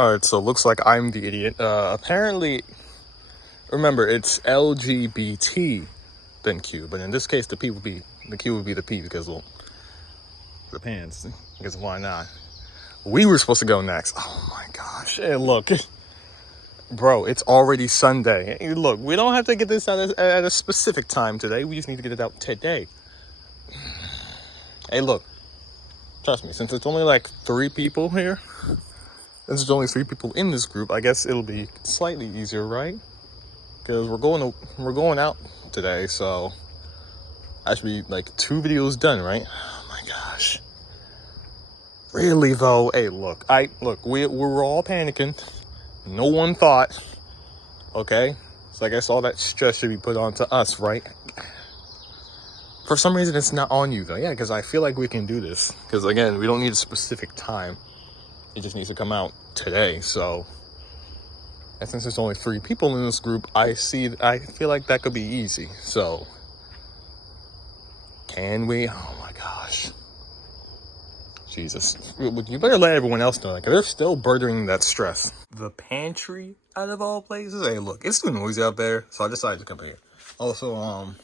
Alright, so it looks like I'm the idiot. Apparently, remember, it's LGBT then Q, but in this case, the Q would be the P because, well, the pants. Because why not? We were supposed to go next. Oh my gosh. Hey, look. Bro, it's already Sunday. Hey, look, we don't have to get this out at a specific time today. We just need to get it out today. Hey, look. Trust me, since it's only like 3 people here, since there's only 3 people in this group, I guess it'll be slightly easier, right? Because we're going out today, so I should be like 2 videos done, right? Oh my gosh. Really though? Hey, look, we were all panicking. No one thought, okay? So I guess all that stress should be put onto us, right? For some reason, it's not on you though. Yeah, because I feel like we can do this. Because again, we don't need a specific time. It just needs to come out today. So, and since there's only 3 people in this group, I feel like that could be easy. So, can we? Oh my gosh. Jesus. You better let everyone else know that, because they're still burdening that stress. The pantry, out of all places? Hey, look, it's too noisy out there, so I decided to come here. Also,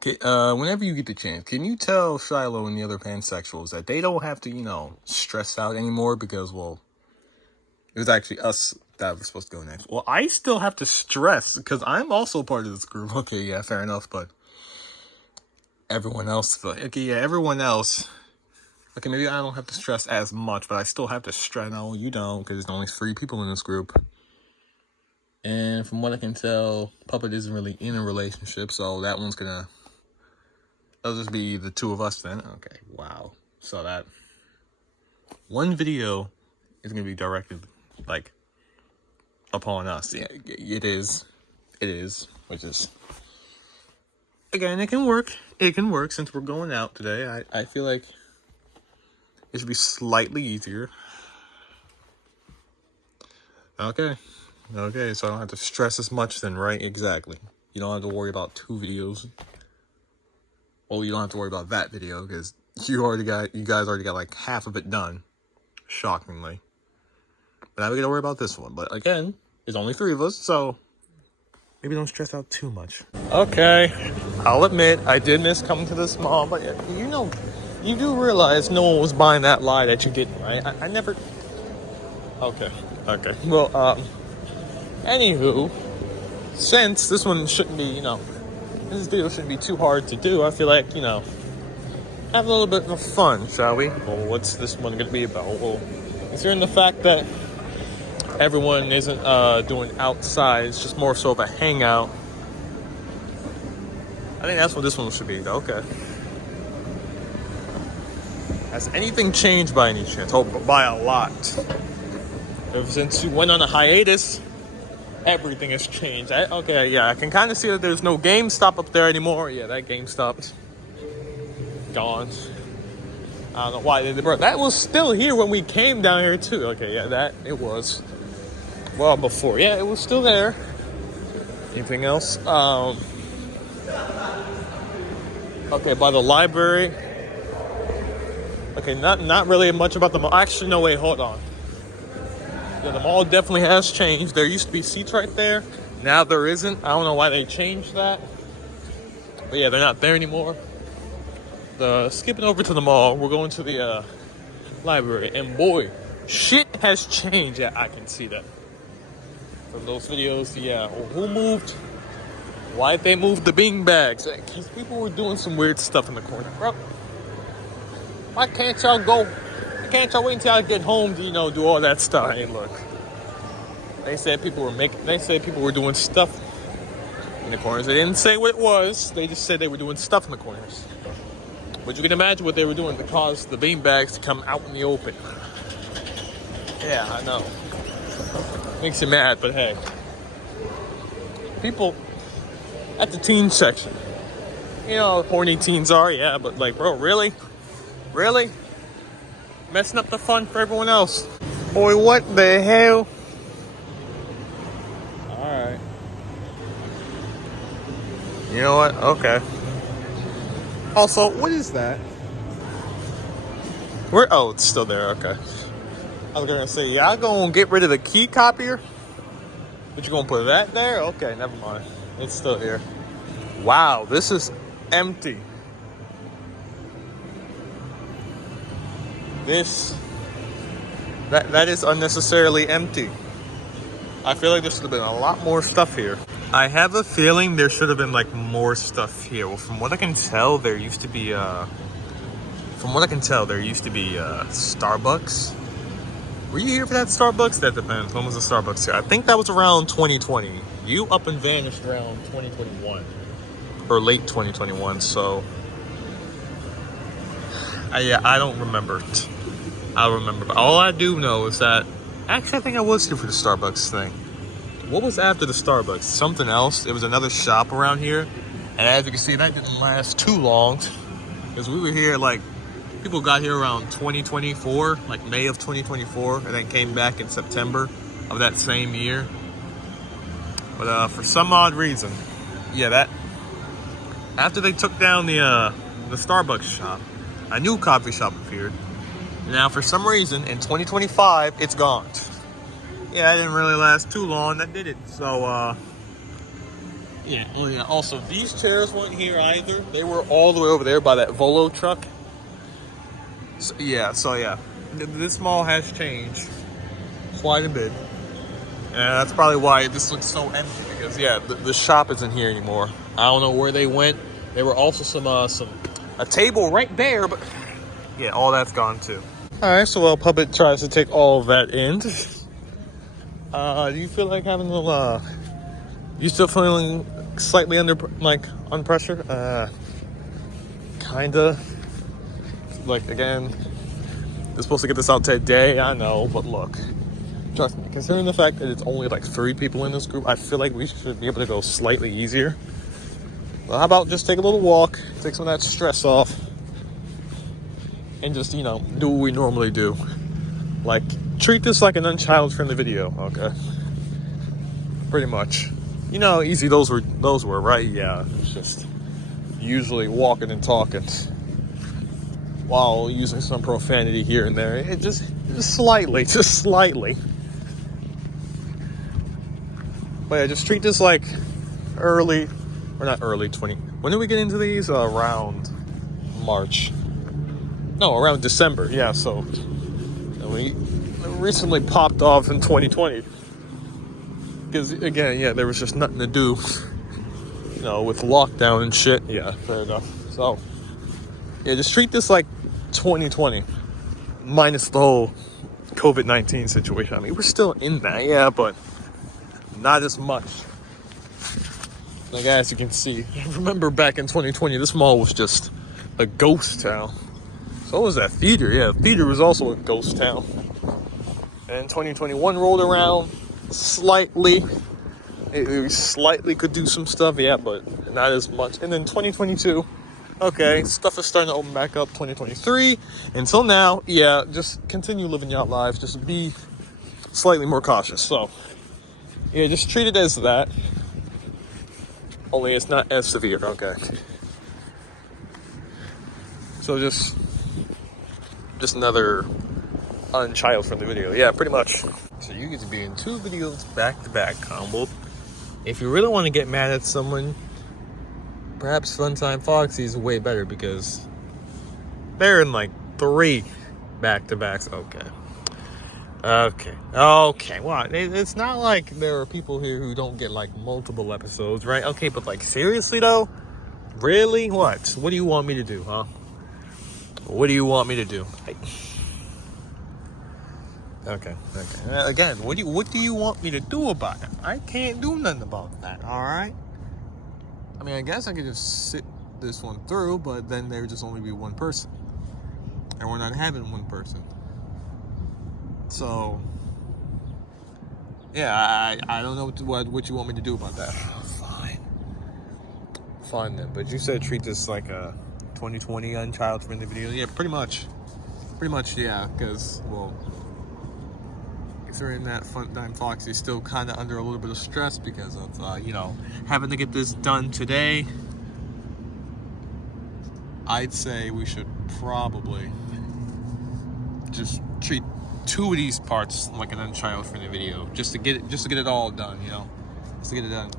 whenever you get the chance, can you tell Shiloh and the other pansexuals that they don't have to, stress out anymore because, well, it was actually us that was supposed to go next. Well, I still have to stress because I'm also part of this group. Okay, yeah, fair enough, but everyone else, everyone else. Okay, maybe I don't have to stress as much, but I still have to stress. No, you don't, because there's only 3 people in this group. And from what I can tell, Puppet isn't really in a relationship, so that one's gonna... It'll just be the 2 of us then. Okay, wow. So that... one video is gonna be directed, like, upon us. Yeah, it is. It is, which is... Again, it can work. It can work since we're going out today. I feel like... it should be slightly easier. Okay, so I don't have to stress as much then, right? Exactly. You don't have to worry about 2 videos. Well, you don't have to worry about that video, because you guys already got like half of it done. Shockingly. But now we gotta worry about this one. But again, there's only 3 of us, so maybe don't stress out too much. Okay, I'll admit, I did miss coming to this mall, but you do realize no one was buying that lie that you didn't, right? I never... Okay. Well, anywho, since this one shouldn't be, this video shouldn't be too hard to do, I feel like, have a little bit of fun, shall we? Well, what's this one going to be about? Well, considering the fact that everyone isn't doing outside, it's just more so of a hangout. I think that's what this one should be, though. Okay. Has anything changed by any chance? Oh, by a lot. Ever since you went on a hiatus, everything has changed. I can kind of see that there's no GameStop up there anymore. Yeah, that GameStop's gone. I don't know why they brought that. Was still here when we came down here too. Okay, yeah, that it was. Well, before, yeah, it was still there. Anything else? Okay, by the library. Okay, not really much about the mall. Actually, no, wait, hold on. Yeah, the mall definitely has changed. There used to be seats right there. Now there isn't. I don't know why they changed that. But yeah, they're not there anymore. Skipping over to the mall, we're going to the library. And boy, shit has changed. Yeah, I can see that. From those videos, yeah. Well, who moved? Why'd they move the bean bags? Because people were doing some weird stuff in the corner. Bro, why can't y'all go? Can't y'all wait until I get home to, do all that stuff? Hey, look. They said people were doing stuff in the corners. They didn't say what it was. They just said they were doing stuff in the corners. But you can imagine what they were doing to cause the beanbags to come out in the open. Yeah, I know. Makes you mad, but hey. People at the teen section. How horny teens are, yeah, but like, bro, really? Really? Messing up the fun for everyone else. Boy, what the hell? Alright. You know what? Okay. Also, what is that? Oh, it's still there, okay. I was gonna say, y'all gonna get rid of the key copier? But you gonna put that there? Okay, never mind. It's still here. Wow, this is empty. That is unnecessarily empty. I feel like there should have been a lot more stuff here. I have a feeling there should have been like more stuff here. Well, from what I can tell, there used to be Starbucks. Were you here for that Starbucks? That depends. When was the Starbucks here? I think that was around 2020. You up and vanished around 2021 or late 2021. So, I don't remember. I remember. But all I do know is that actually I think I was here for the Starbucks thing. What was after the Starbucks? Something else. It was another shop around here, and as you can see, that didn't last too long because we were here like. People got here around 2024, like May of 2024, and then came back in September of that same year. But for some odd reason, yeah, that after they took down the Starbucks shop, a new coffee shop appeared. Now, for some reason, in 2025, it's gone. Yeah, that didn't really last too long. That did it. So, yeah. Oh, yeah. Also, these chairs weren't here either. They were all the way over there by that Volo truck. So yeah, this mall has changed quite a bit, and that's probably why this looks so empty. Because yeah, the shop isn't here anymore. I don't know where they went. There were also a table right there, but yeah, all that's gone too. All right, so while Puppet tries to take all of that in, do you feel like having a little? You still feeling slightly on pressure? Kinda. Like, again, they're supposed to get this out today, I know, but look, trust me, considering the fact that it's only like 3 people in this group, I feel like we should be able to go slightly easier. Well, how about just take a little walk, take some of that stress off, and just, do what we normally do. Like, treat this like an unchild-friendly video, okay? Pretty much. You know how easy those were, right? Yeah, it's just usually walking and talking. While using some profanity here and there. It just slightly. But yeah, just treat this like early, or not early, 20. When did we get into these? Around March. No, around December. Yeah, so we recently popped off in 2020. Because, again, yeah, there was just nothing to do, with lockdown and shit. Yeah, fair enough. So, yeah, just treat this like 2020, minus the whole COVID-19 situation. I mean, we're still in that, yeah, but not as much. Like, as you can see, remember back in 2020, this mall was just a ghost town. So was that theater. Yeah, the theater was also a ghost town. And 2021 rolled around slightly. We slightly could do some stuff, yeah, but not as much. And then 2022, okay, stuff is starting to open back up. 2023, until now, yeah, just continue living your lives. Just be slightly more cautious. So, yeah, just treat it as that. Only it's not as severe, okay? So just another unchild-friendly video. Yeah, pretty much. So you get to be in 2 videos back-to-back, combo. If you really want to get mad at someone, perhaps Funtime Foxy is way better because they're in like 3 back-to-backs. Okay. Well, it's not like there are people here who don't get like multiple episodes, right? Okay, but like seriously though, really? What do you want me to do, huh? What do you want me to do? Okay. Again, what do you want me to do about it? I can't do nothing about that, alright? I mean, I guess I could just sit this one through, but then there would just only be one person. And we're not having one person. So, yeah, I don't know what you want me to do about that. Fine then. But you said treat this like a 2020 unchild-friendly video. Yeah, pretty much, yeah, because, well, considering that Funtime Foxy is still kind of under a little bit of stress because of, having to get this done today, I'd say we should probably just treat 2 of these parts like an unchild-friendly video, just to get it all done, just to get it done.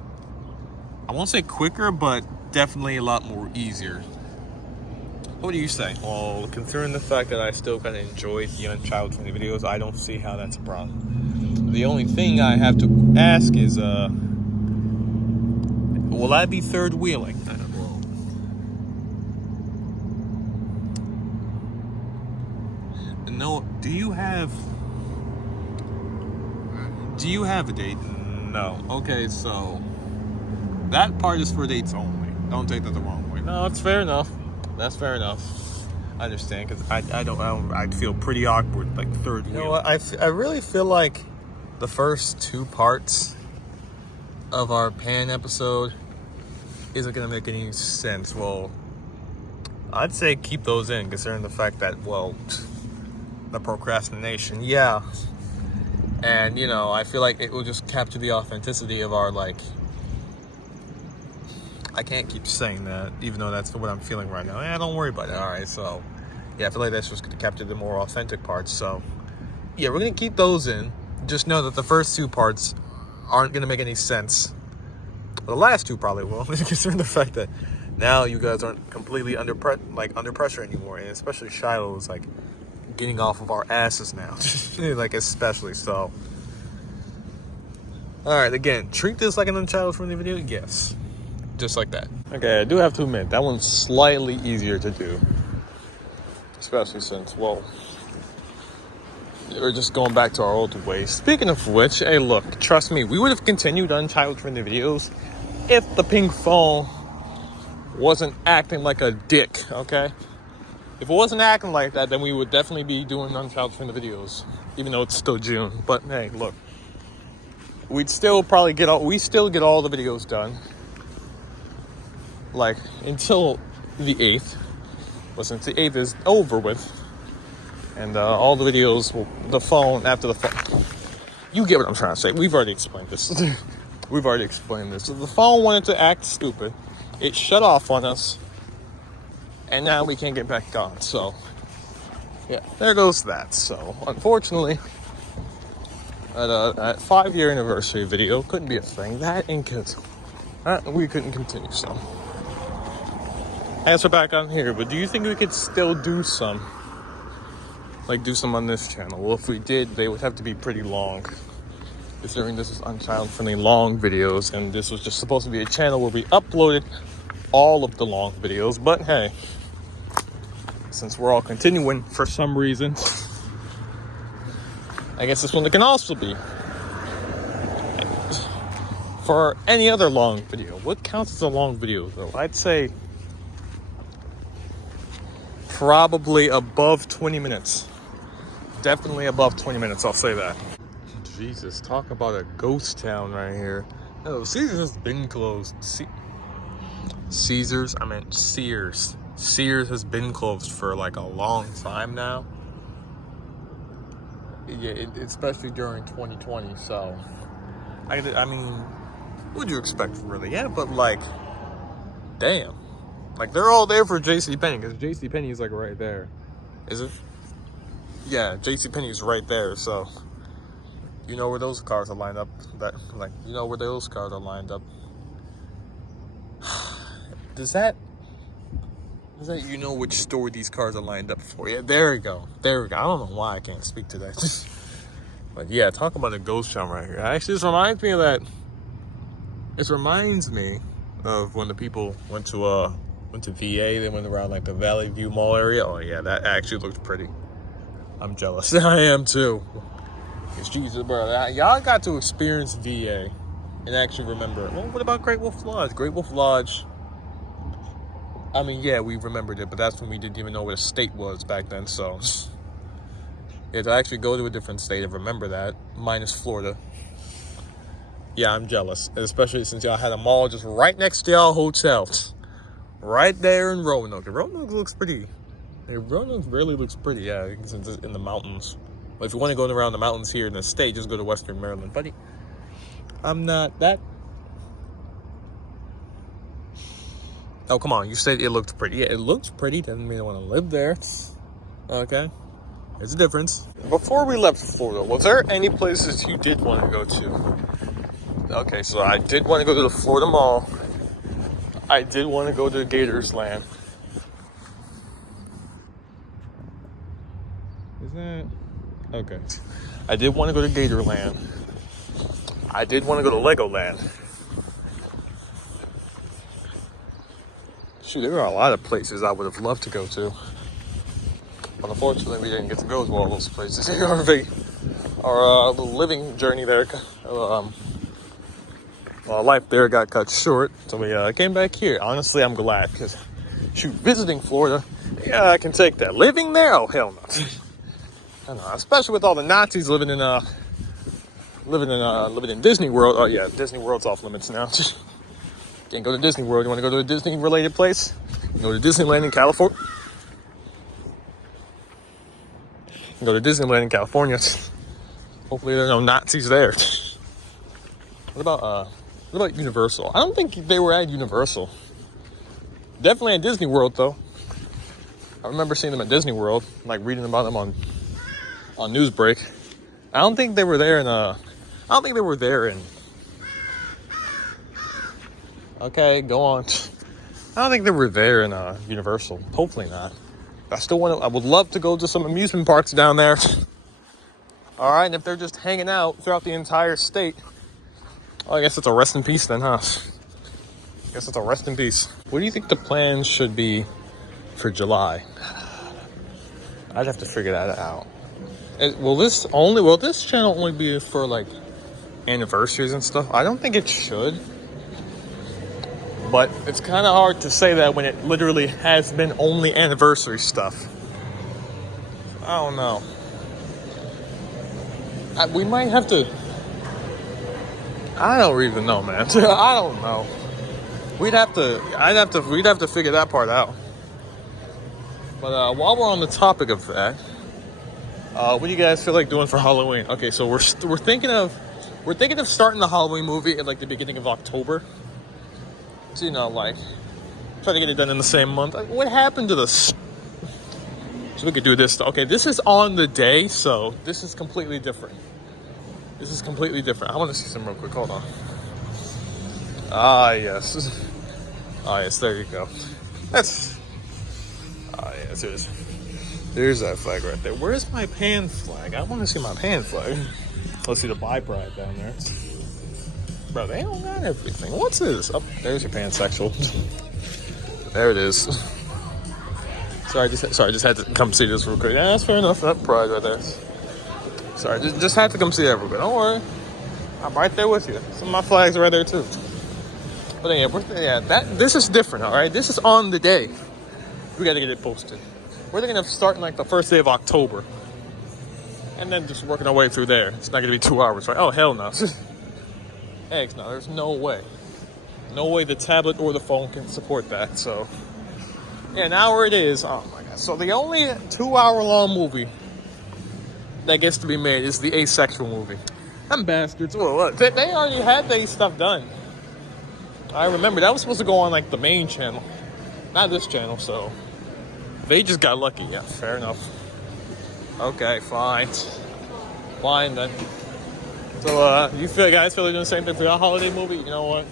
I won't say quicker, but definitely a lot more easier. What do you say? Well, considering the fact that I still kind of enjoy the unchild-friendly videos, I don't see how that's a problem. The only thing I have to ask is, will I be third wheeling? No. Do you have a date? No. Okay, so that part is for dates only. Don't take that the wrong way. No, it's fair enough. That's fair enough. I understand, because I'd feel pretty awkward, like third wheel. You know what? I really feel like the first 2 parts of our Pan episode isn't gonna make any sense. Well, I'd say keep those in, considering the fact that, well, the procrastination, yeah. And, I feel like it will just capture the authenticity of our, like, I can't keep saying that, even though that's what I'm feeling right now. Don't worry about it. All right, so, yeah, I feel like that's just going to capture the more authentic parts. So, yeah, we're going to keep those in. Just know that the first 2 parts aren't going to make any sense. The last 2 probably will, considering the fact that now you guys aren't completely under pressure anymore. And especially Shiloh's, like, getting off of our asses now. Like, especially, so. All right, again, treat this like an unchild-friendly video? Yes. Just like that. Okay, I do have to admit, that one's slightly easier to do. Especially since, well, we're just going back to our old ways. Speaking of which, hey, look, trust me, we would have continued unchild-friendly videos if the pink phone wasn't acting like a dick, okay? If it wasn't acting like that, then we would definitely be doing unchild-friendly videos, even though it's still June. But hey, look, we'd still probably get all the videos done, like, until the 8th. But since the 8th is over with, and all the videos the phone, after the phone, you get what I'm trying to say. We've already explained this. So the phone wanted to act stupid. It shut off on us. And now we can't get back on. So, yeah, there goes that. So, unfortunately, that 5-year anniversary video couldn't be a thing. We couldn't continue. So, as we're back on here, but do you think we could still do some on this channel? Well, if we did, they would have to be pretty long, considering this is unchild-friendly long videos, and this was just supposed to be a channel where we uploaded all of the long videos. But hey, since we're all continuing for some reason, I guess this one can also be for any other long video. What counts as a long video, though? I'd say probably above 20 minutes. Definitely above 20 minutes, I'll say that. Jesus, talk about a ghost town right here. No, Caesars has been closed. Sears has been closed for like a long time now. Yeah, especially during 2020. So, I mean, what would you expect, really? Yeah, but like, damn, like they're all there for JCPenney, because JCPenney is like right there, is it? Yeah, JCPenney is right there. So, you know where those cars are lined up. Does that you know which store these cars are lined up for? Yeah, there we go. I don't know why I can't speak to that. But yeah, talk about a ghost town right here. Actually, this reminds me of that. This reminds me of when the people went to VA. They went around like the Valley View Mall area. Oh yeah, that actually looked pretty. I'm jealous. I am too. It's Jesus, bro. Y'all got to experience VA and actually remember it. Well, what about Great Wolf Lodge? Great Wolf Lodge. I mean, yeah, we remembered it, but that's when we didn't even know what a state was back then. So, yeah, to actually go to a different state and remember that, minus Florida. Yeah, I'm jealous, especially since y'all had a mall just right next to y'all hotel, right there in Roanoke. Roanoke looks pretty. Roanoke really looks pretty, yeah, since it's in the mountains. But if you want to go around the mountains here in the state, just go to Western Maryland, buddy. I'm not that. Oh, come on. You said it looked pretty. Yeah, it looks pretty. Doesn't mean I want to live there. Okay. It's a difference. Before we left Florida, was there any places you did want to go to? Okay, so I did want to go to the Florida Mall. I did want to go to Gators Land. Is that... Okay. I did want to go to Gatorland. I did want to go to Legoland. Shoot, there are a lot of places I would have loved to go to. But unfortunately, we didn't get to go to all those places. Our little living journey there, life there got cut short. So we came back here. Honestly, I'm glad because, shoot, visiting Florida, yeah, I can take that. Living there? Oh, hell no. I know, especially with all the Nazis living in Disney World. Oh yeah, Disney World's off limits now. Can't go to Disney World. You want to go to a Disney related place? You can go to Disneyland in California. You can go to Disneyland in California. Hopefully there are no Nazis there. What about Universal? I don't think they were at Universal. Definitely at Disney World though. I remember seeing them at Disney World, like reading about them on Newsbreak. I don't think they were there in okay, go on. I don't think they were there in Universal. Hopefully not. I would love to go to some amusement parks down there. All right, and if they're just hanging out throughout the entire state, I guess it's a rest in peace then, huh? I guess it's a rest in peace. What do you think the plans should be for July? I'd have to figure that out. Will this channel only be for like anniversaries and stuff? I don't think it should. But it's kind of hard to say that when it literally has been only anniversary stuff. I don't know. We might have to... I don't even know, man. I don't know. We'd have to figure that part out. But while we're on the topic of that, what do you guys feel like doing for Halloween? Okay, so we're thinking of starting the Halloween movie at like the beginning of October. So, like try to get it done in the same month. Like, what happened to this? So we could do this. Okay, this is on the day, so this is completely different. I want to see some real quick. Hold on. Ah, yes. Ah, yes. There you go. That's. Ah, yes. There's that flag right there. Where's my pan flag? I want to see my pan flag. Let's see the Buy Pride down there. Bro, they don't got everything. What's this? Oh, there's your pansexual. There it is. Sorry, I just had to come see this real quick. Yeah, that's fair enough. That Pride right there. Sorry, just had to come see that real quick. Don't worry. I'm right there with you. Some of my flags are right there too. But this is different, all right? This is on the day. We got to get it posted. We're thinking of starting like the first day of October. And then just working our way through there. It's not going to be 2 hours, right? Oh, hell no. Eggs, no, there's no way. No way the tablet or the phone can support that, so. Yeah, an hour it is. Oh my god. So the only 2-hour-long movie that gets to be made is the asexual movie. Them bastards. Well, they already had their stuff done. I remember that was supposed to go on like the main channel, not this channel, so they just got lucky. Yeah, fair enough. Okay, fine then. So, you guys feel like doing the same thing for that holiday movie? You know what?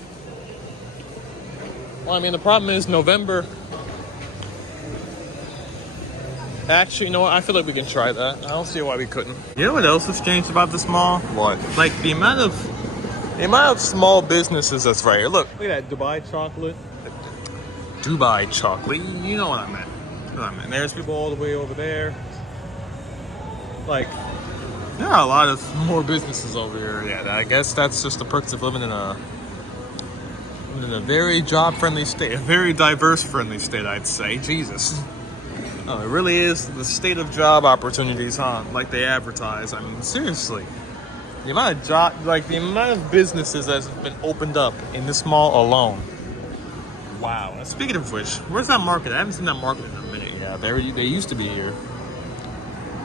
Well, I mean, the problem is November. Actually, you know what? I feel like we can try that. I don't see why we couldn't. You know what else has changed about this mall? What? Like the amount of small businesses that's right here. Look at that Dubai chocolate. Dubai chocolate. You know what I meant. There's people all the way over there. Like, there are a lot of more businesses over here. Yeah, I guess that's just the perks of living in a very job-friendly state, a very diverse-friendly state, I'd say. Jesus. Oh, it really is the state of job opportunities, huh? Like they advertise. I mean, seriously. The amount of businesses that have been opened up in this mall alone. Wow. And speaking of which, where's that market? I haven't seen that market in a minute. Yeah, they used to be here.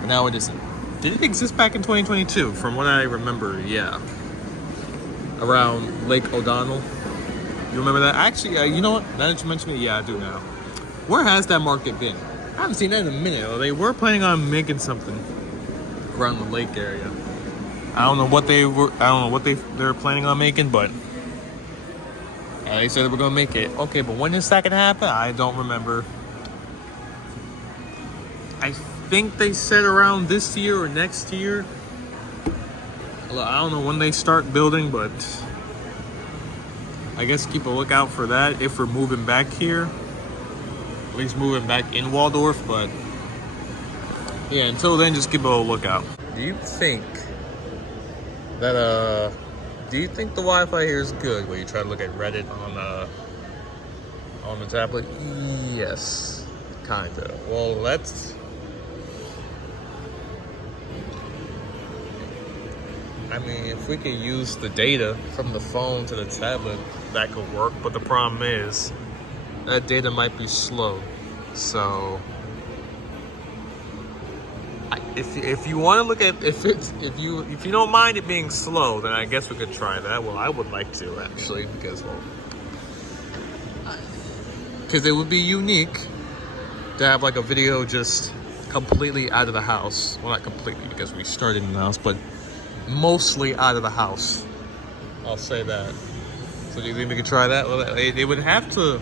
But now it isn't. Did it exist back in 2022? From what I remember, yeah. Around Lake O'Donnell. You remember that? Actually, you know what? Now that you mention it, yeah, I do now. Where has that market been? I haven't seen that in a minute. Though. They were planning on making something around the lake area. I don't know what they were. I don't know what they were planning on making, but they said they were gonna make it. Okay, but when is that gonna happen? I don't remember. I think they said around this year or next year. I don't know when they start building, but I guess keep a lookout for that if we're moving back here. At least moving back in Waldorf, but yeah, until then, just keep a lookout. Do you think that, do you think the Wi-Fi here is good when you try to look at Reddit on the tablet? Yes, kinda. Well, I mean, if we could use the data from the phone to the tablet, that could work. But the problem is that data might be slow. So, if you want to look at if you don't mind it being slow, then I guess we could try that. Well, I would like to actually because it would be unique to have like a video just completely out of the house. Well, not completely because we started in the house, but mostly out of the house. I'll say that. So do you think we could try that? Well, it would have to,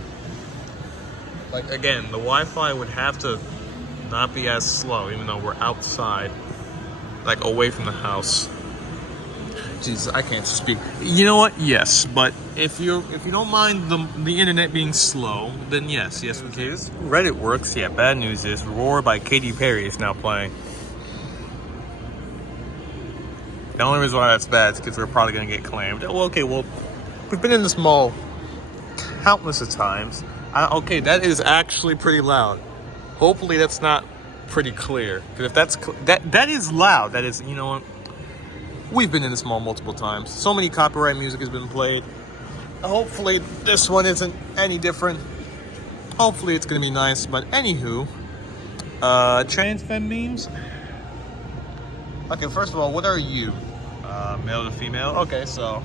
like, again, the Wi-Fi would have to not be as slow, even though we're outside, like away from the house. Jesus, I can't speak. You know what? Yes, but if you don't mind the internet being slow, then yes, we can. Reddit works. Yeah. Bad news is Roar by Katy Perry is now playing. The only reason why that's bad is because we're probably gonna get claimed. Well, okay, we've been in this mall countless of times. Okay, that is actually pretty loud. Hopefully that's not pretty clear. Because if that is loud, that is, you know what? We've been in this mall multiple times. So many copyright music has been played. Hopefully this one isn't any different. Hopefully it's gonna be nice. But anywho, trans femme memes. Okay, first of all, what are you? Male to female? Okay, so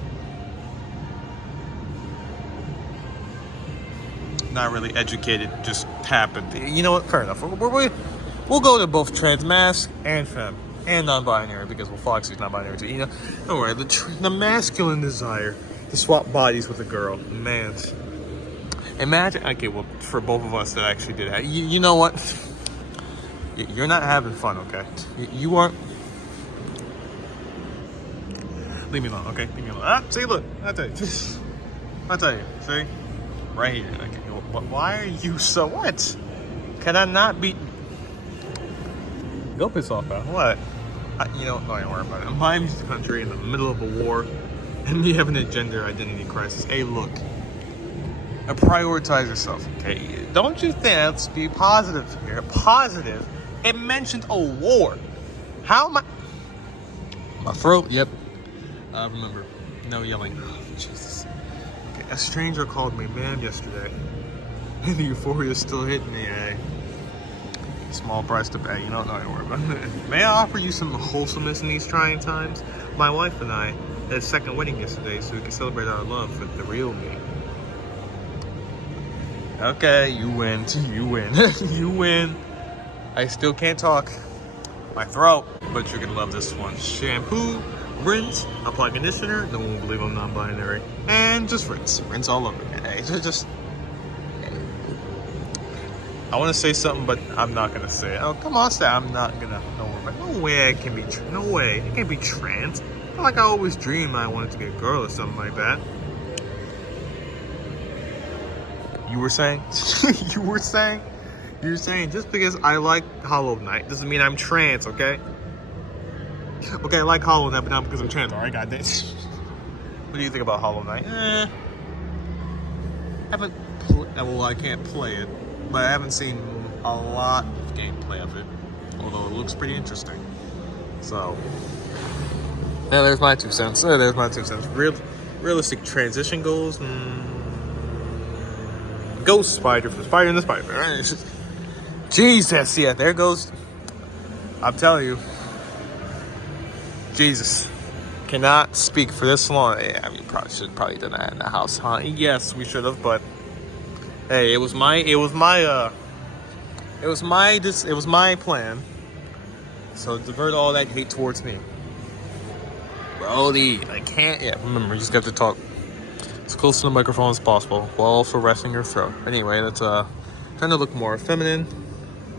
not really educated, just happened. You know what? Fair enough. We'll go to both trans, masc, and femme, and non-binary because Foxy's non-binary too. You know, don't worry. The masculine desire to swap bodies with a girl, man. Imagine. Okay, well, for both of us that actually did that, you know what? You're not having fun, okay? You aren't. Leave me alone, okay? Leave me alone. See, look, I tell you, see, right here. Okay, why are you so what? Can I not be? Go piss off, man. What? You know, don't worry about it. I'm in this country in the middle of a war, and you having a gender identity crisis. Hey, look, prioritize yourself, okay? Don't you think? Let's be positive here. Positive. It mentioned a war. How am I? My throat. Yep. Remember, no yelling. Oh, Jesus. Okay, a stranger called me ma'am yesterday. And the euphoria still hitting me, eh? Small price to pay, you don't know, don't worry about it. May I offer you some wholesomeness in these trying times? My wife and I had a second wedding yesterday so we can celebrate our love with the real me. Okay, you win. You win. You win. I still can't talk. My throat. But you're gonna love this one. Shampoo. Rinse, apply conditioner, no one will believe I'm non-binary, and just rinse all over again. Hey, just I want to say something, but I'm not gonna say it. Oh, come on, say I'm not gonna. No way I can be. No way it can't be trans. Not like I always dreamed I wanted to be a girl or something like that. You were saying? You were saying just because I like Hollow Knight doesn't mean I'm trans, okay? Okay, I like Hollow Knight, but not because I'm trans. Alright, got this. What do you think about Hollow Knight? I can't play it, but I haven't seen a lot of gameplay of it. Although it looks pretty interesting. So, yeah, there's my 2 cents. There's my 2 cents. Realistic transition goals. Ghost Spider for Spider in the Spider. Right? Jesus, yeah, there goes. I'm telling you. Jesus, cannot speak for this long. Yeah, I mean, should have probably done that in the house, huh? Yes, we should have, but hey, it was my It was my plan. So divert all that hate towards me. Brody, I can't. Yeah, remember, you just got to talk as close to the microphone as possible while also resting your throat. Anyway, that's trying to look more feminine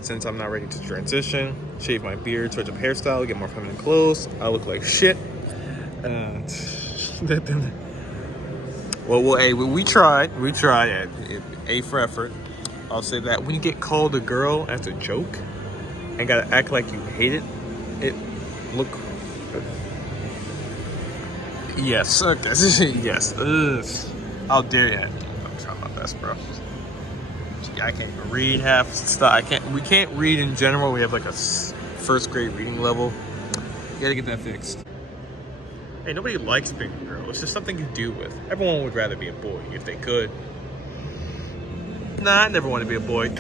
since I'm not ready to transition. Shave my beard, switch up hairstyle, get more feminine clothes. I look like shit. Well, hey, we tried. We tried. A for effort. I'll say that when you get called a girl as a joke and gotta act like you hate it, it look. Yes, yes. Ugh. How dare you? I'm trying my best, bro. I can't even read half stuff. We can't read in general. We have like a first grade reading level. You gotta get that fixed. Hey, nobody likes being a girl. It's just something you do with. Everyone would rather be a boy if they could. Nah, I never want to be a boy.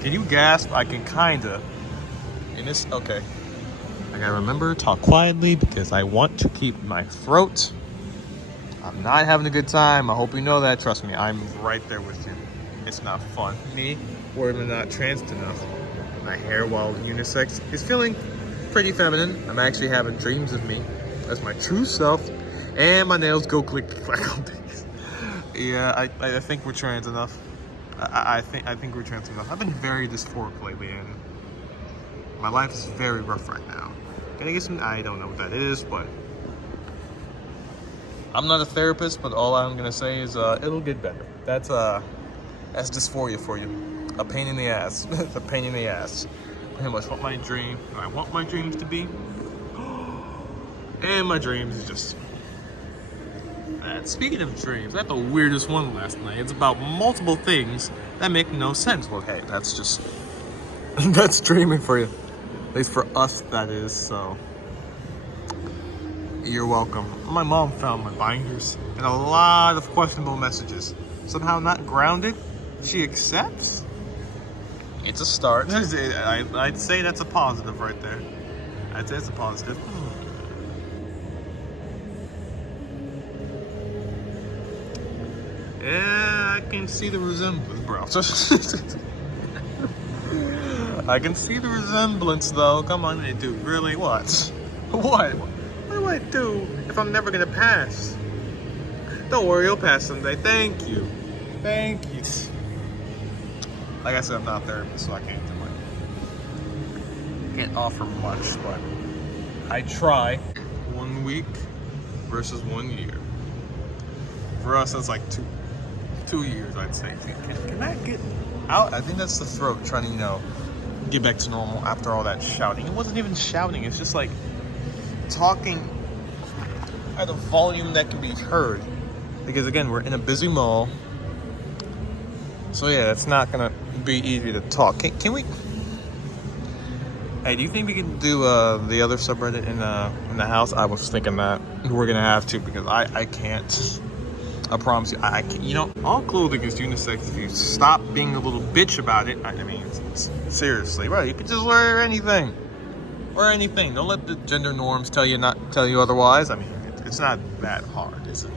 Can you gasp? I can kinda. In this, okay. I gotta remember to talk quietly because I want to keep my throat. I'm not having a good time. I hope you know that. Trust me, I'm right there with you. It's not fun. Me, where I'm not trans enough. My hair, while unisex, is feeling pretty feminine. I'm actually having dreams of me as my true self, and my nails go click clack all days. Yeah, I think we're trans enough. I think we're trans enough. I've been very dysphoric lately, and my life is very rough right now. Can I get some? I don't know what that is, but I'm not a therapist. But all I'm gonna say is it'll get better. That's dysphoria for you. A pain in the ass. A pain in the ass. Pretty much what my dream. I want my dreams to be, and my dreams is just. Speaking of dreams, I had the weirdest one last night. It's about multiple things that make no sense. Well, hey, that's just that's dreaming for you. At least for us, that is. So you're welcome. My mom found my binders and a lot of questionable messages. Somehow not grounded. She accepts. It's a start. I'd say that's a positive right there. I'd say it's a positive. Yeah, I can see the resemblance, bro. I can see the resemblance, though. Come on, dude. Really? What? What? What do I do if I'm never gonna pass? Don't worry, you'll pass someday. Thank you. Thank you. Like I said, I'm not a therapist, so I can't do it. Can't offer much, but I try. 1 week versus 1 year. For us, that's like two years, I'd say. Can that get out? I think that's the throat trying to, get back to normal after all that shouting. It wasn't even shouting. It's just like talking at a volume that can be heard. Because again, we're in a busy mall. So yeah, it's not gonna be easy to talk. Can we? Hey, do you think we can do the other subreddit in the house? I was thinking that we're gonna have to because I can't. I promise you, I can't. All clothing is unisex if you stop being a little bitch about it. I mean, seriously, bro, you can just wear anything. Wear anything. Don't let the gender norms tell you otherwise. I mean, it's not that hard, is it?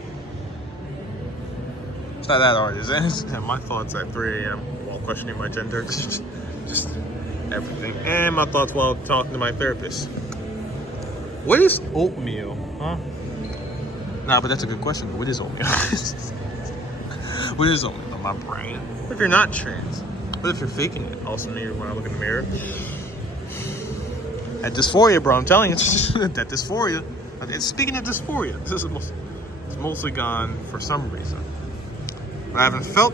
It's not that hard, is it? My thoughts at 3 a.m. while questioning my gender. Just everything. And my thoughts while talking to my therapist. What is oatmeal? Huh? Nah, but that's a good question. What is oatmeal? What is oatmeal on my brain? What if you're not trans? What if you're faking it? Also, when I look in the mirror. That dysphoria, bro. I'm telling you, that dysphoria. Speaking of dysphoria, it's mostly gone for some reason. But I haven't felt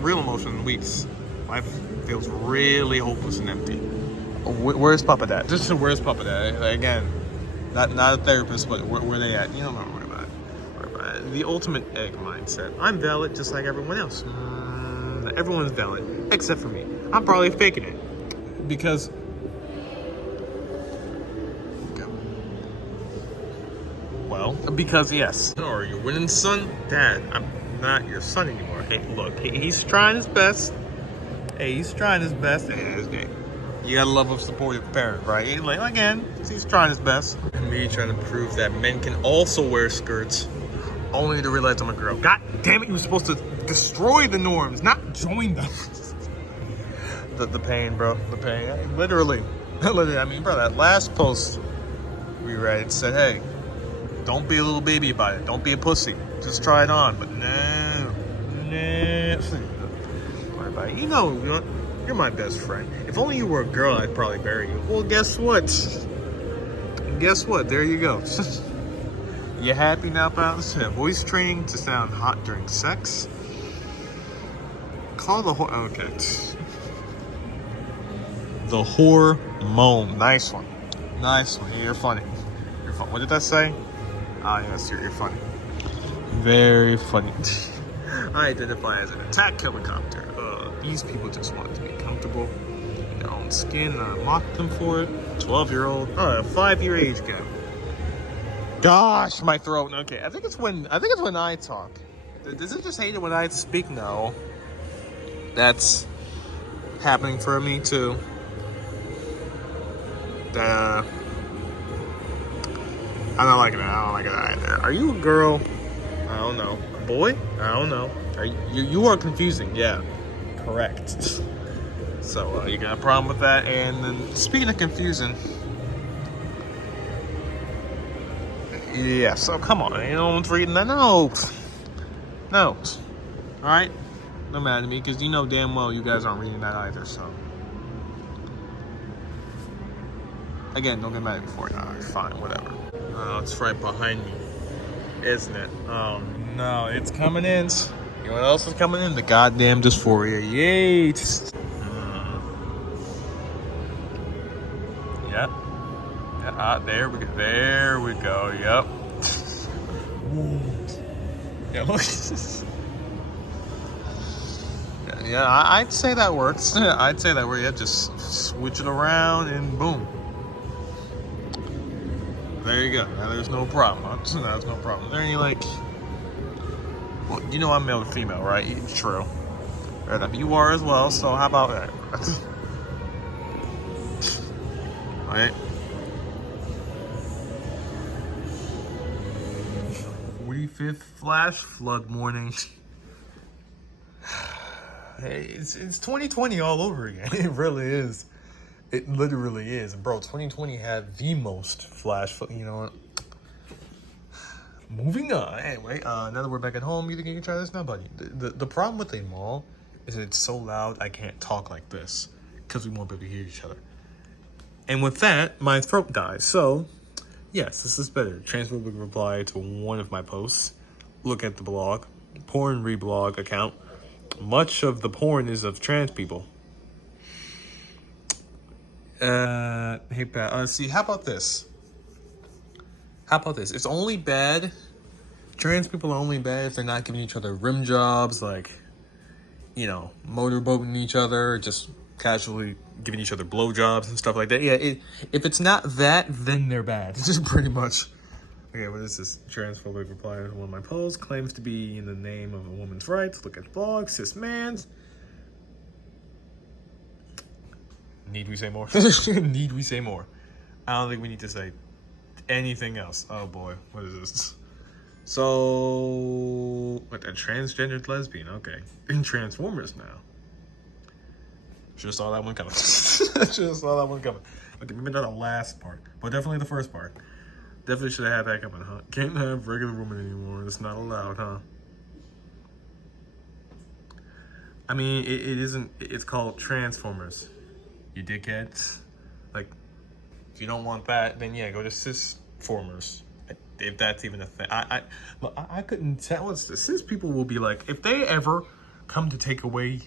real emotion in weeks. Life feels really hopeless and empty. Where's Papa Dad? Just where's Papa Dad? Again, not a therapist, but where they at? Don't worry about it. The ultimate egg mindset. I'm valid just like everyone else. Everyone's valid except for me. I'm probably faking it because. Well, because yes. Are you winning, son? Dad, I'm not your son anymore. Hey, look, he's trying his best. Hey, he's trying his best. Hey, you gotta love a supportive parent, right? Like, again, he's trying his best. Me trying to prove that men can also wear skirts, only to realize I'm a girl. God damn it, you were supposed to destroy the norms, not join them. The pain, bro. The pain. Literally. Literally. I mean, bro, that last post we read said, hey, don't be a little baby about it. Don't be a pussy. Just try it on. But no. Worry about it. You know, you're my best friend. If only you were a girl, I'd probably bury you. Well, guess what? Guess what? There you go. You happy now, pal? Voice training to sound hot during sex. Call the whore. Okay. The hormone. Nice one. Nice one. You're funny. You're fun. What did that say? Ah, yes, you're funny. Very funny. I identify as an attack helicopter. These people just want to be comfortable in their own skin, and I mock them for it. 12-year-old. A 5-year age gap. Gosh, my throat. Okay, I think it's when I talk. Does it just hate it when I speak? No. That's happening for me too. I don't like it. I don't like it either. Are you a girl? I don't know. A boy? I don't know. You are confusing. Yeah, correct. So you got a problem with that? And then speaking of confusing, yeah. So come on, no one's reading that. No. All right. No matter to me, because you know damn well you guys aren't reading that either. So again, don't get mad at me for it. All right, fine, whatever. Oh, it's right behind me, isn't it? Oh no, it's coming in. You know what else is coming in? The goddamn dysphoria. Yay! Yep. Yeah, there we go. There we go. Yep. Yeah, look. Yeah, I'd say that works. I'd say that works. Yeah, just switch it around and boom. There you go. Now there's no problem. There's no problem. There any like, well, you know I'm male to female, right? It's true. Right up, you are as well. So how about that? Right. 45th flash flood morning. Hey, it's 2020 all over again. It really is. It literally is. Bro, 2020 had the most flash flood, you know what? Moving on. Anyway, now that we're back at home, you think you can try this? No, buddy. The problem with a mall is that it's so loud I can't talk like this because we won't be able to hear each other. And with that, my throat dies. So, yes, this is better. Transphobic reply to one of my posts. Look at the blog. Porn reblog account. Much of the porn is of trans people. Hey, Pat. See, how about this? It's only bad. Trans people are only bad if they're not giving each other rim jobs, like, you know, motorboating each other, just casually giving each other blowjobs and stuff like that. Yeah, if it's not that, then they're bad. It's just pretty much. Okay, what is this? Transphobic reply to one of my posts. Claims to be in the name of a woman's rights. Look at the blog. Cis mans. Need we say more? Need we say more? I don't think we need to say anything else. Oh boy, what is this? So, what, a transgendered lesbian? Okay. In Transformers now. Should've saw that one coming. Okay, maybe not the last part, but definitely the first part. Definitely should have had that coming, huh? Can't have regular women anymore. It's not allowed, huh? I mean, it isn't. It's called Transformers. You dickheads. Like, if you don't want that, then yeah, go to Cisformers. If that's even a thing. I couldn't tell. It's the cis people will be like, if they ever come to take away,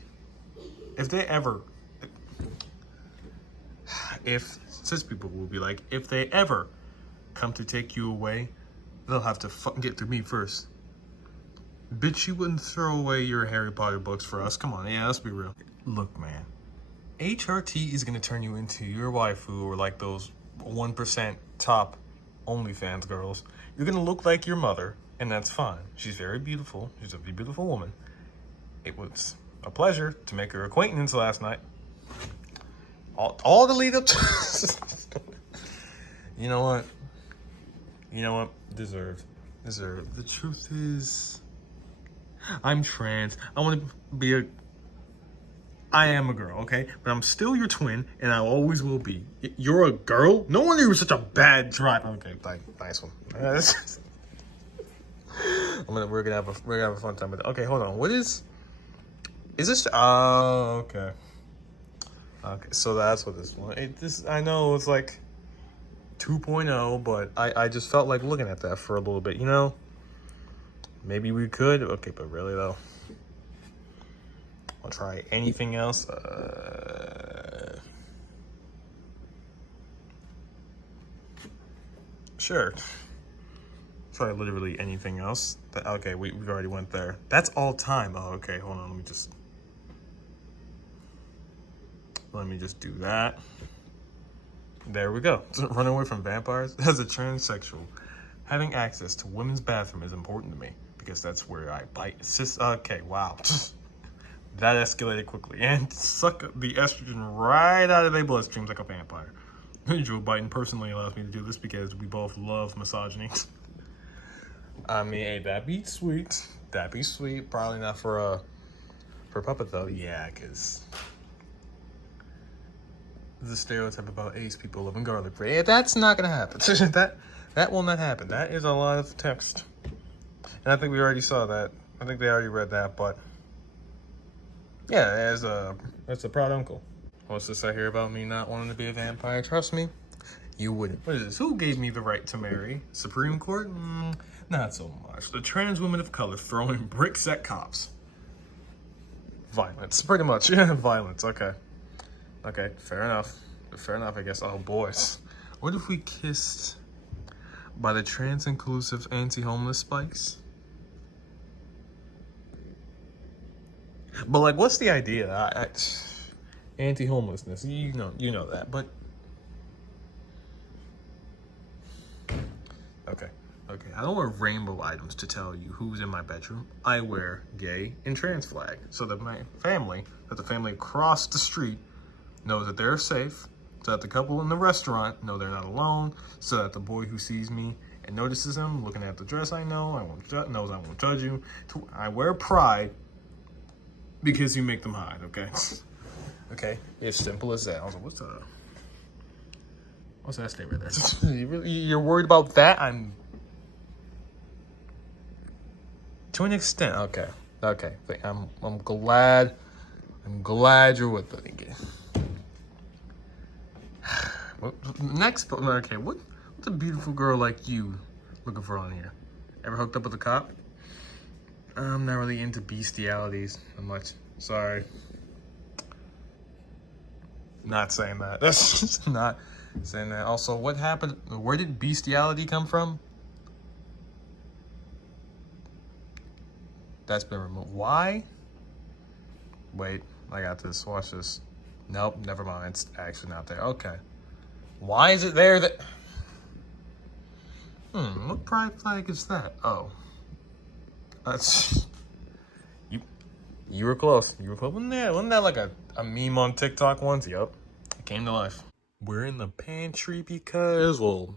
if cis people will be like, if they ever come to take you away, they'll have to fucking get through me first. Bitch, you wouldn't throw away your Harry Potter books for us. Come on, yeah, let's be real. Look, man. HRT is gonna turn you into your waifu, or like those 1% top OnlyFans girls. You're gonna look like your mother, and that's fine. She's very beautiful. She's a very beautiful woman. It was a pleasure to make her acquaintance last night. All the lead up to You know what? Deserved. The truth is, I'm trans. I want to be a I am a girl, okay? But I'm still your twin, and I always will be. You're a girl? No wonder you were such a bad driver. Okay, nice one. We're gonna have a fun time with it. Okay, hold on. What is this? Oh, okay. Okay, so that's what this one. I know it's like 2.0, but I just felt like looking at that for a little bit. You know, maybe we could. Okay, but really though. I'll try anything else. Sure. Try literally anything else. Okay, we've already went there. That's all time. Oh, okay. Hold on. Let me just do that. There we go. Run away from vampires. As a transsexual, having access to women's bathroom is important to me because that's where I bite. Okay, wow. That escalated quickly and suck the estrogen right out of their bloodstreams like a vampire. Joe Biden personally allows me to do this because we both love misogyny. I mean, hey, that'd be sweet. That'd be sweet. Probably not for Puppet though. Yeah, because the stereotype about ace people loving garlic bread. Yeah, that's not gonna happen. that will not happen. That is a lot of text, and I think we already saw that. I think they already read that, but. Yeah, that's a proud uncle. What's this I hear about me not wanting to be a vampire? Trust me, you wouldn't. What is this? Who gave me the right to marry? Supreme Court? Not so much. The trans women of color throwing bricks at cops. Violence, pretty much. Yeah, violence. Okay. Okay, fair enough. Fair enough, I guess. Oh, boys. What if we kissed by the trans-inclusive anti-homeless spikes? But like, what's the idea? Anti-homelessness, you know that. But okay. I don't wear rainbow items to tell you who's in my bedroom. I wear gay and trans flag so that the family across the street knows that they're safe. So that the couple in the restaurant know they're not alone. So that the boy who sees me and notices him looking at the dress knows I won't judge you. I wear pride. Because you make them hide, okay? Okay, it's simple as that. Also, what's that statement there? You're worried about that? To an extent, okay. I'm glad you're with it again. Next, okay. What's a beautiful girl like you looking for on here? Ever hooked up with a cop? I'm not really into bestialities that much. Sorry. Not saying that. That's just not saying that. Also, what happened? Where did bestiality come from? That's been removed. Why? Wait, I got this. Watch this. Nope, never mind. It's actually not there. Okay. Why is it there that... what pride flag is that? Oh. That's... You were close. Wasn't that like a meme on TikTok once? Yup. It came to life. We're in the pantry because, well,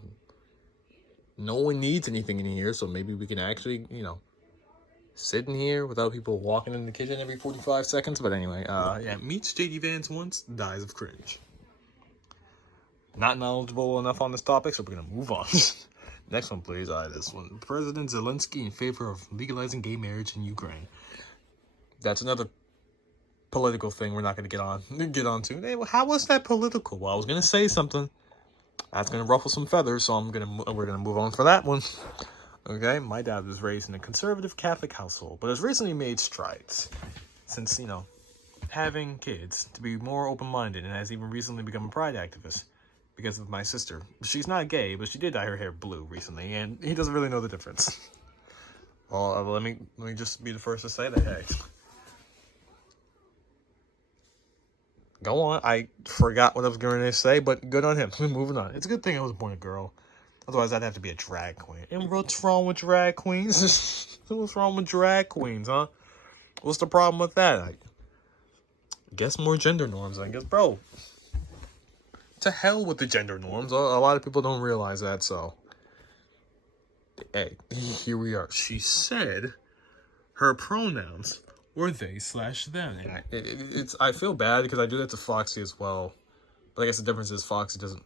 no one needs anything in here, so maybe we can actually, sit in here without people walking in the kitchen every 45 seconds. But anyway, meets JD Vance once, dies of cringe. Not knowledgeable enough on this topic, so we're going to move on. Next one, please. This one. President Zelensky in favor of legalizing gay marriage in Ukraine. That's another political thing we're not going to get onto. Hey, well, how was that political? Well, I was going to say something. That's going to ruffle some feathers, so we're going to move on for that one. Okay, my dad was raised in a conservative Catholic household, but has recently made strides since, having kids to be more open-minded, and has even recently become a pride activist because of my sister. She's not gay, but she did dye her hair blue recently, and he doesn't really know the difference. Well, let me just be the first to say that, hey. Go on. I forgot what I was going to say, but good on him. Moving on. It's a good thing I was born a girl. Otherwise, I'd have to be a drag queen. And what's wrong with drag queens? What's wrong with drag queens, huh? What's the problem with that? I guess more gender norms, I guess. Bro, to hell with the gender norms. A lot of people don't realize that, so. Hey, here we are. She said her pronouns or they/them. And I feel bad because I do that to Foxy as well. But I guess the difference is Foxy doesn't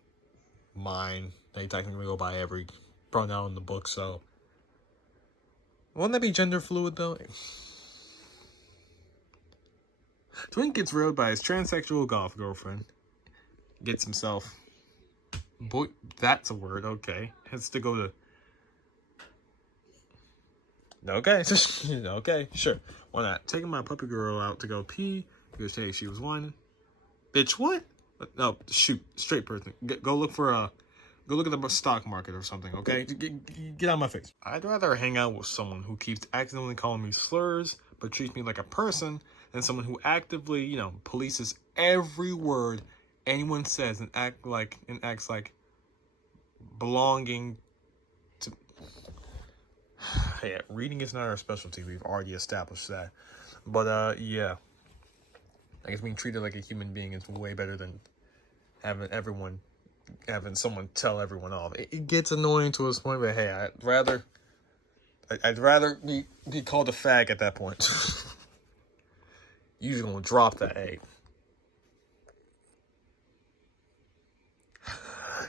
mind. They technically go by every pronoun in the book, so wouldn't that be gender fluid though? Twink gets railed by his transsexual golf girlfriend. Gets himself, boy, that's a word. Okay, has to go to. Okay, okay, sure. Why not? Taking my puppy girl out to go pee because hey, she was whining. Bitch, what? No, shoot, straight person. Go look for a. Go look at the stock market or something, okay? Get out of my face. I'd rather hang out with someone who keeps accidentally calling me slurs but treats me like a person than someone who actively, polices every word anyone says and acts like belonging to. Yeah, reading is not our specialty. We've already established that. But yeah, I guess being treated like a human being is way better than having someone tell everyone off. It gets annoying to a point, but hey, I'd rather be called a fag at that point. Usually gonna drop that A.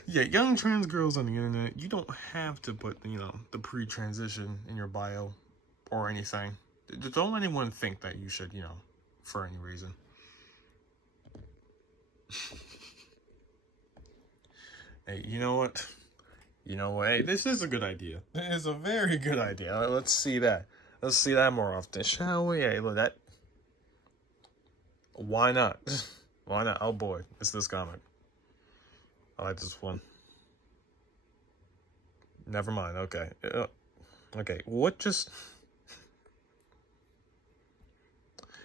Yeah, young trans girls on the internet, you don't have to put, the pre-transition in your bio or anything. Just don't let anyone think that you should, for any reason. Hey, you know what? Hey, this is a good idea. It is a very good idea. Let's see that. Let's see that more often, shall we? Hey, look, that. Why not? Why not? Oh boy, it's this comic. I like this one. Never mind. Okay. Okay. What just?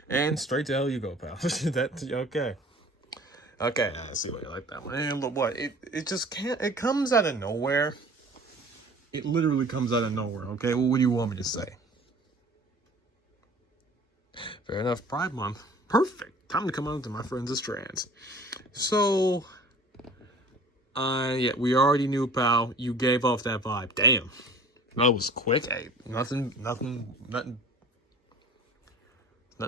And straight to hell you go, pal. That okay. Okay, I see why you like that one. And look, what it just can't. It comes out of nowhere. It literally comes out of nowhere. Okay, well, what do you want me to say? Fair enough. Pride Month. Perfect. Time to come out to my friends as trans. So, yeah, we already knew, pal. You gave off that vibe. Damn, that was quick. Hey, nothing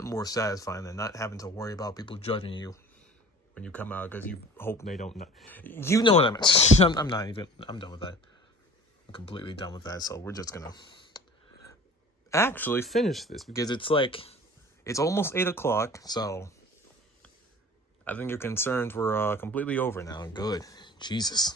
more satisfying than not having to worry about people judging you when you come out because you hope they don't know. You know what I meant. I'm done with that. I'm completely done with that. So we're just gonna actually finish this because it's almost 8 o'clock. So I think your concerns were completely over now. Good. Jesus.